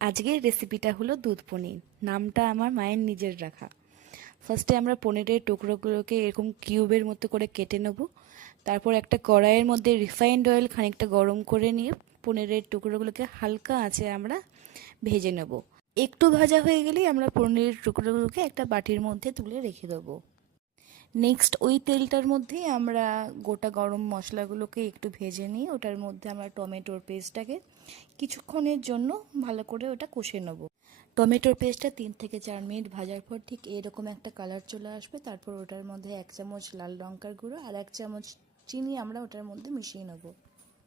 আজকের রেসিপিটা হলো দুধ পনির। নামটা আমার মায়ের নিজের রাখা। ফার্স্টে আমরা পনিরের টুকরোগুলোকে এরকম কিউবের মতো করে কেটে নেব। তারপর একটা কড়াইয়ের মধ্যে রিফাইন্ড অয়েল খানিকটা গরম করে নিয়ে পনিরের টুকরোগুলোকে হালকা আঁচে আমরা ভেজে নেব। একটু ভাজা হয়ে গেলেই আমরা পনিরের টুকরোগুলোকে একটা বাটির মধ্যে তুলে রেখে দেবো। নেক্সট ওই তেলটার মধ্যেই আমরা গোটা গরম মশলাগুলোকে একটু ভেজে নিই। ওটার মধ্যে আমরা টমেটোর পেস্টটাকে কিছুক্ষণের জন্য ভালো করে ওটা কষে নেব। টমেটোর পেস্টটা 3 থেকে 4 মিনিট ভাজার পর ঠিক এরকম একটা কালার চলে আসবে। তারপর ওটার মধ্যে 1 চামচ লাল লঙ্কার গুঁড়ো আর 1 চামচ চিনি আমরা ওটার মধ্যে মিশিয়ে নেব।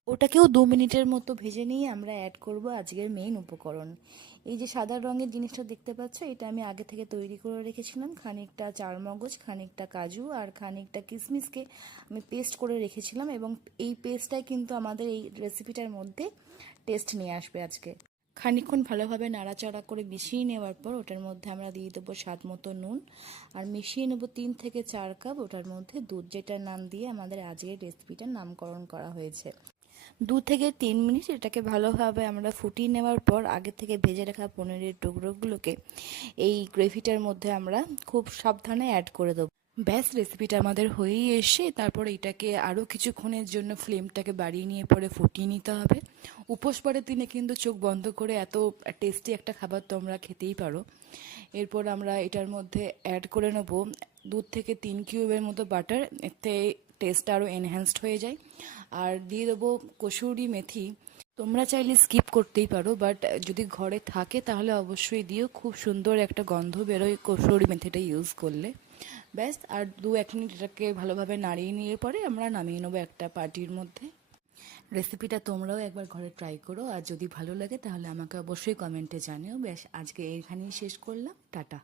ওটাকেও 2 মিনিটের মতো ভেজে নিয়ে আমরা অ্যাড করব আজকের মেইন উপকরণ। এই যে সাদা রঙের জিনিসটা দেখতে পাচ্ছ, এটা আমি আগে থেকে তৈরি করে রেখেছিলাম। খানিকটা চারমগজ, খানিকটা কাজু আর খানিকটা কিশমিশকে আমি পেস্ট করে রেখেছিলাম, এবং এই পেস্টটাই কিন্তু আমাদের এই রেসিপিটার মধ্যে টেস্ট নিয়ে আসবে আজকে। খানিকক্ষণ ভালোভাবে নাড়াচাড়া করে মিশিয়ে নেওয়ার পর ওটার মধ্যে আমরা দিয়ে দেবো স্বাদ মতো নুন, আর মিশিয়ে নেবো 3 থেকে 4 কাপ ওটার মধ্যে দুধ, যেটার নাম দিয়ে আমাদের আজকের রেসিপিটার নামকরণ করা হয়েছে। 2 থেকে 3 মিনিট এটাকে ভালোভাবে আমরা ফুটিয়ে নেওয়ার পর আগে থেকে ভেজে রাখা পনিরের টুকরোগুলোকে এই গ্রেভিটার মধ্যে আমরা খুব সাবধানে অ্যাড করে দেবো। ব্যাস, রেসিপিটা আমাদের হয়েই এসে তারপর এটাকে আরও কিছুক্ষণের জন্য ফ্লেমটাকে বাড়িয়ে নিয়ে পরে ফুটিয়ে নিতে হবে। উপোস পরের দিনে কিন্তু চোখ বন্ধ করে এত টেস্টি একটা খাবার তোমরা খেতেই পারো। এরপর আমরা এটার মধ্যে অ্যাড করে নেব 2 থেকে 3 কিউবের মতো বাটার, এতে টেস্টটা আরও এনহ্যান্সড হয়ে যায়। আর দিয়ে দেবো কসুরি মেথি। তোমরা চাইলে স্কিপ করতেই পারো, বাট যদি ঘরে থাকে তাহলে অবশ্যই দিও, খুব সুন্দর একটা গন্ধ বেরোয় কসুরি মেথিটা ইউজ করলে। ব্যাস, আর 1 মিনিট এটাকে ভালোভাবে নাড়িয়ে নিয়ে পরে আমরা নামিয়ে নেবো একটা পার্টির মধ্যে। রেসিপিটা তোমরাও একবার ঘরে ট্রাই করো, আর যদি ভালো লাগে তাহলে আমাকে অবশ্যই কমেন্টে জানিও। ব্যাস, আজকে এখানেই শেষ করলাম। টাটা।